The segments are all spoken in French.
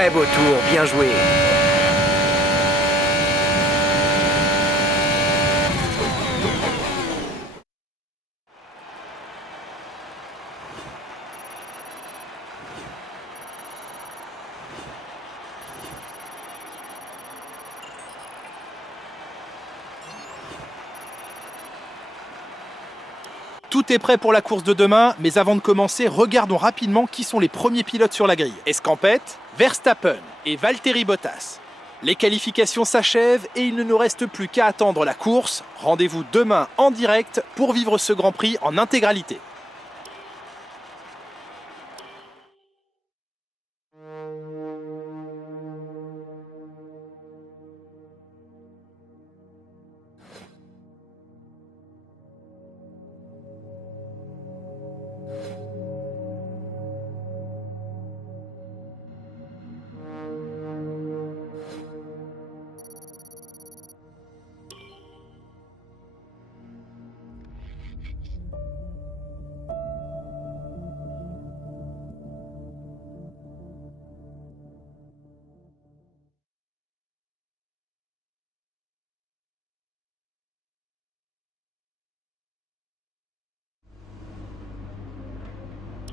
Très beau tour, bien joué. Tout est prêt pour la course de demain, mais avant de commencer, regardons rapidement qui sont les premiers pilotes sur la grille. Escampette, Verstappen et Valtteri Bottas. Les qualifications s'achèvent et il ne nous reste plus qu'à attendre la course. Rendez-vous demain en direct pour vivre ce Grand Prix en intégralité.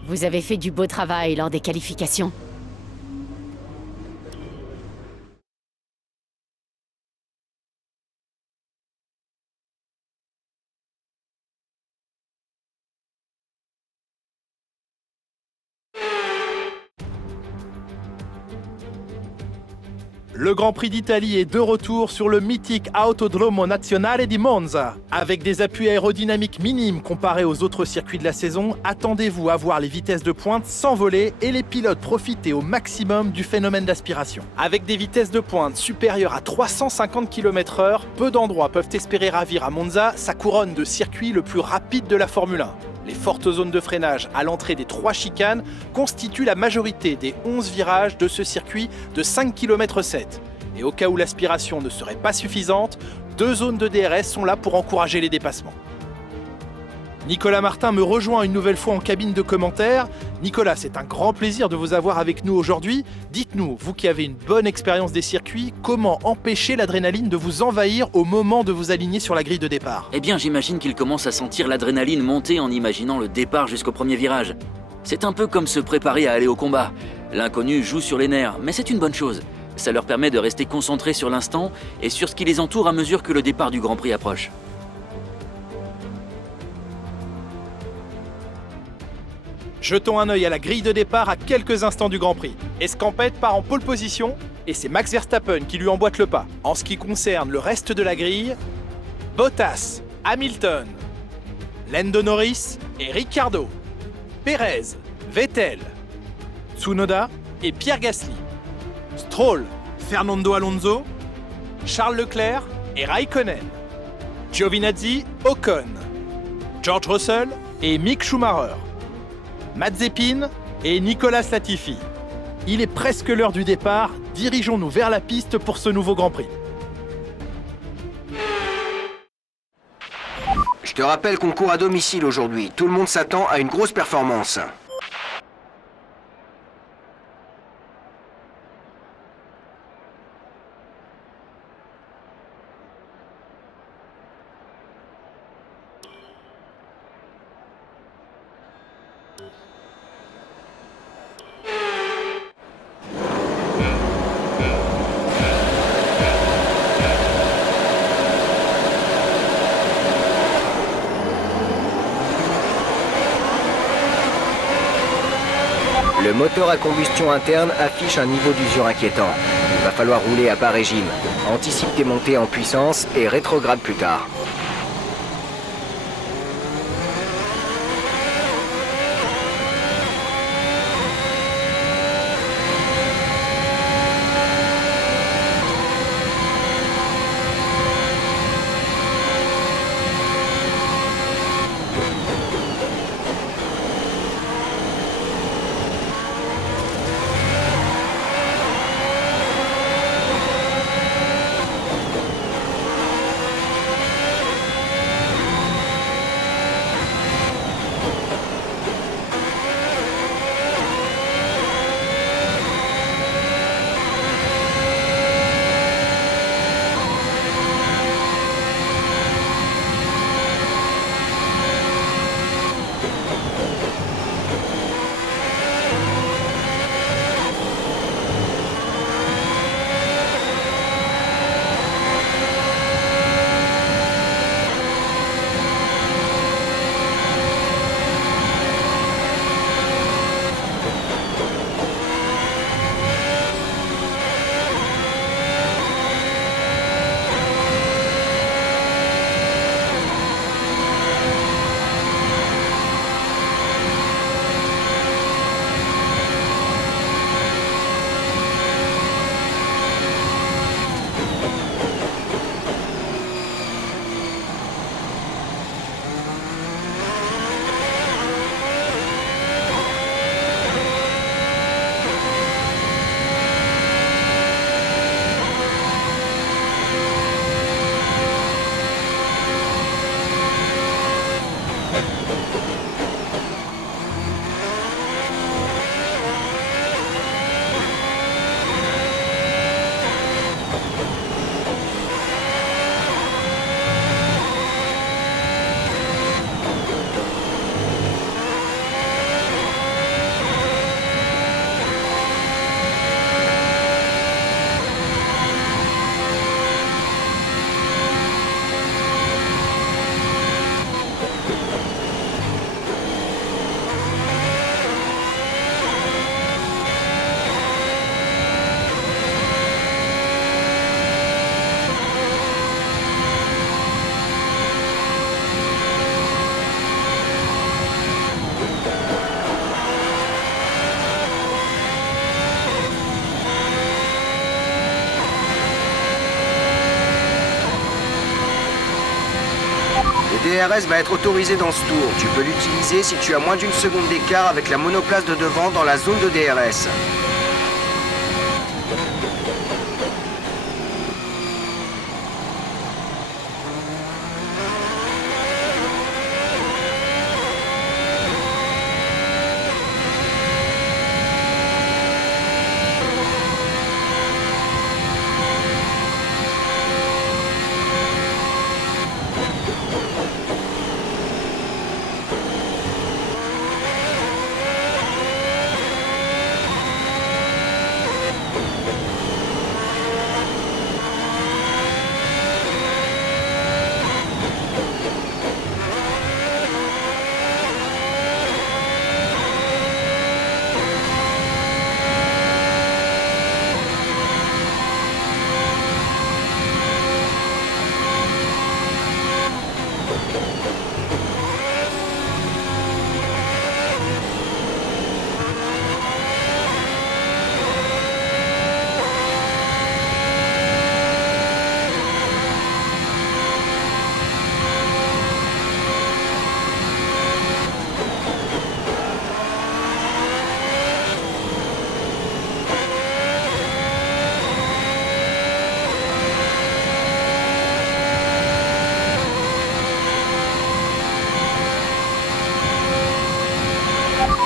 Vous avez fait du beau travail lors des qualifications. Le Grand Prix d'Italie est de retour sur le mythique Autodromo Nazionale di Monza. Avec des appuis aérodynamiques minimes comparés aux autres circuits de la saison, attendez-vous à voir les vitesses de pointe s'envoler et les pilotes profiter au maximum du phénomène d'aspiration. Avec des vitesses de pointe supérieures à 350 km/h, peu d'endroits peuvent espérer ravir à Monza sa couronne de circuit le plus rapide de la Formule 1. Les fortes zones de freinage à l'entrée des 3 chicanes constituent la majorité des 11 virages de ce circuit de 5 km/7. Et au cas où l'aspiration ne serait pas suffisante, 2 zones de DRS sont là pour encourager les dépassements. Nicolas Martin me rejoint une nouvelle fois en cabine de commentaires. Nicolas, c'est un grand plaisir de vous avoir avec nous aujourd'hui. Dites-nous, vous qui avez une bonne expérience des circuits, comment empêcher l'adrénaline de vous envahir au moment de vous aligner sur la grille de départ? Eh bien, j'imagine qu'il commence à sentir l'adrénaline monter en imaginant le départ jusqu'au premier virage. C'est un peu comme se préparer à aller au combat. L'inconnu joue sur les nerfs, mais c'est une bonne chose. Ça leur permet de rester concentrés sur l'instant et sur ce qui les entoure à mesure que le départ du Grand Prix approche. Jetons un œil à la grille de départ à quelques instants du Grand Prix. Escampette part en pole position et c'est Max Verstappen qui lui emboîte le pas. En ce qui concerne le reste de la grille, Bottas, Hamilton, Lando Norris et Ricciardo, Perez, Vettel, Tsunoda et Pierre Gasly, Stroll, Fernando Alonso, Charles Leclerc et Raikkonen, Giovinazzi, Ocon, George Russell et Mick Schumacher, Mazepin et Nicolas Latifi. Il est presque l'heure du départ, dirigeons-nous vers la piste pour ce nouveau Grand Prix. Je te rappelle qu'on court à domicile aujourd'hui. Tout le monde s'attend à une grosse performance. Le moteur à combustion interne affiche un niveau d'usure inquiétant. Il va falloir rouler à bas régime. Anticipe tes montées en puissance et rétrograde plus tard. DRS va être autorisé dans ce tour. Tu peux l'utiliser si tu as moins d'une seconde d'écart avec la monoplace de devant dans la zone de DRS.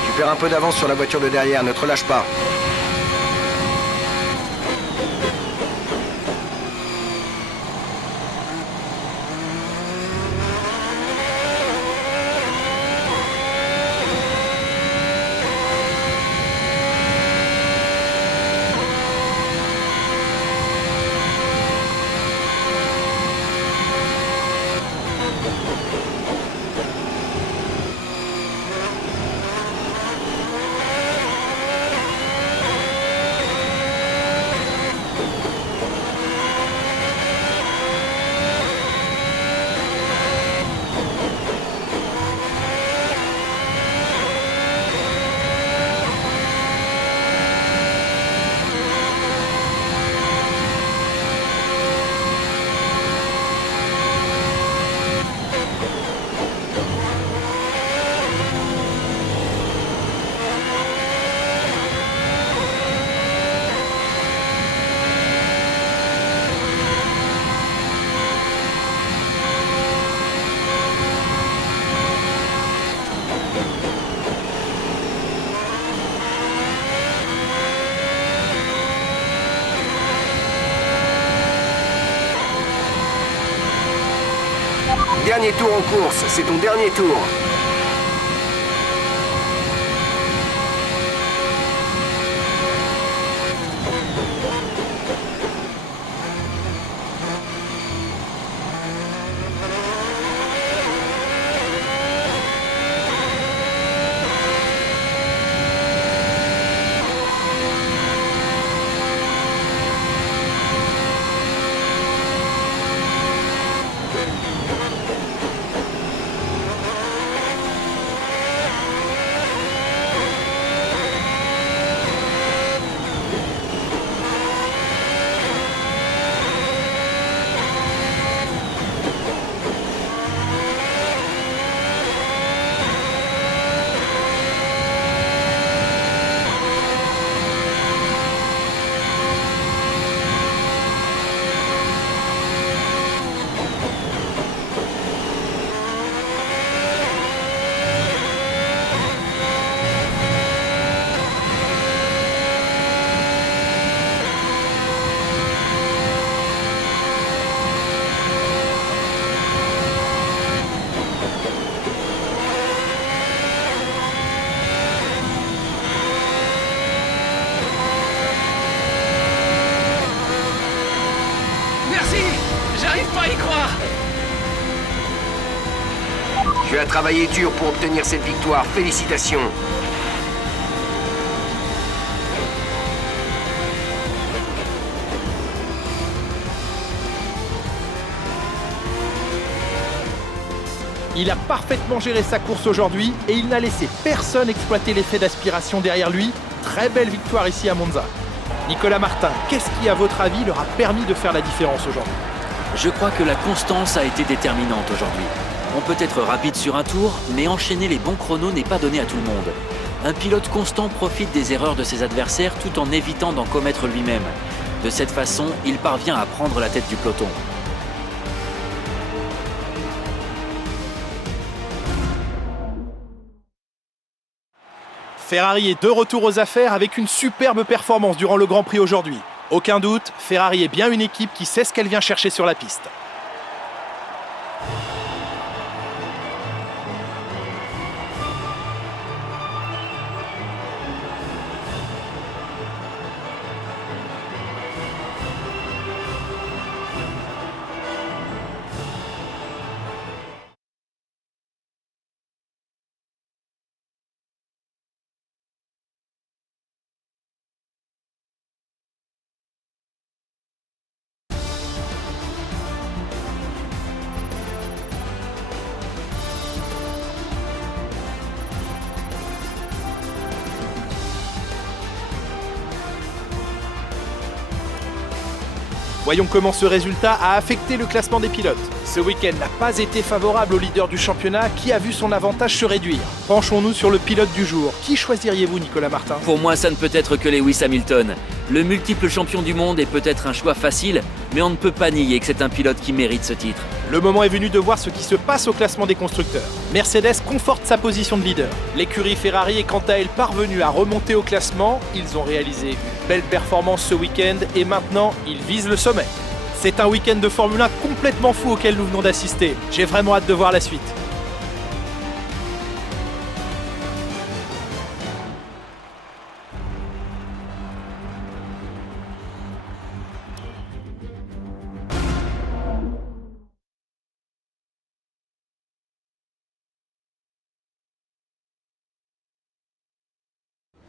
Tu perds un peu d'avance sur la voiture de derrière, ne te relâche pas. Dernier tour en course, c'est ton dernier tour. Tu as travaillé dur pour obtenir cette victoire. Félicitations. Il a parfaitement géré sa course aujourd'hui et il n'a laissé personne exploiter l'effet d'aspiration derrière lui. Très belle victoire ici à Monza. Nicolas Martin, qu'est-ce qui, à votre avis, leur a permis de faire la différence aujourd'hui? Je crois que la constance a été déterminante aujourd'hui. On peut être rapide sur un tour, mais enchaîner les bons chronos n'est pas donné à tout le monde. Un pilote constant profite des erreurs de ses adversaires tout en évitant d'en commettre lui-même. De cette façon, il parvient à prendre la tête du peloton. Ferrari est de retour aux affaires avec une superbe performance durant le Grand Prix aujourd'hui. Aucun doute, Ferrari est bien une équipe qui sait ce qu'elle vient chercher sur la piste. Voyons comment ce résultat a affecté le classement des pilotes. Ce week-end n'a pas été favorable au leader du championnat qui a vu son avantage se réduire. Penchons-nous sur le pilote du jour. Qui choisiriez-vous, Nicolas Martin ? Pour moi, ça ne peut être que Lewis Hamilton. Le multiple champion du monde est peut-être un choix facile, mais on ne peut pas nier que c'est un pilote qui mérite ce titre. Le moment est venu de voir ce qui se passe au classement des constructeurs. Mercedes conforte sa position de leader. L'écurie Ferrari est quant à elle parvenue à remonter au classement. Ils ont réalisé une belle performance ce week-end et maintenant ils visent le sommet. C'est un week-end de Formule 1 complètement fou auquel nous venons d'assister. J'ai vraiment hâte de voir la suite.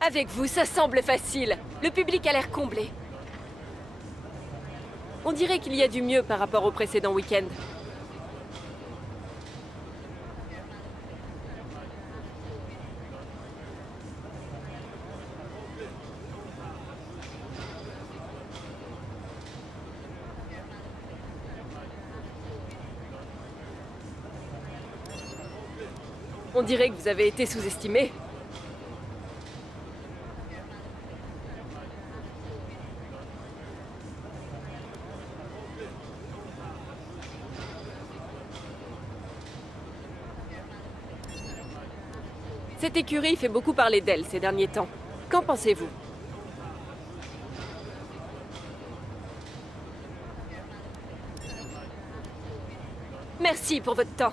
Avec vous, ça semble facile. Le public a l'air comblé. On dirait qu'il y a du mieux par rapport au précédent week-end. On dirait que vous avez été sous-estimé. Cette écurie fait beaucoup parler d'elle ces derniers temps. Qu'en pensez-vous ? Merci pour votre temps.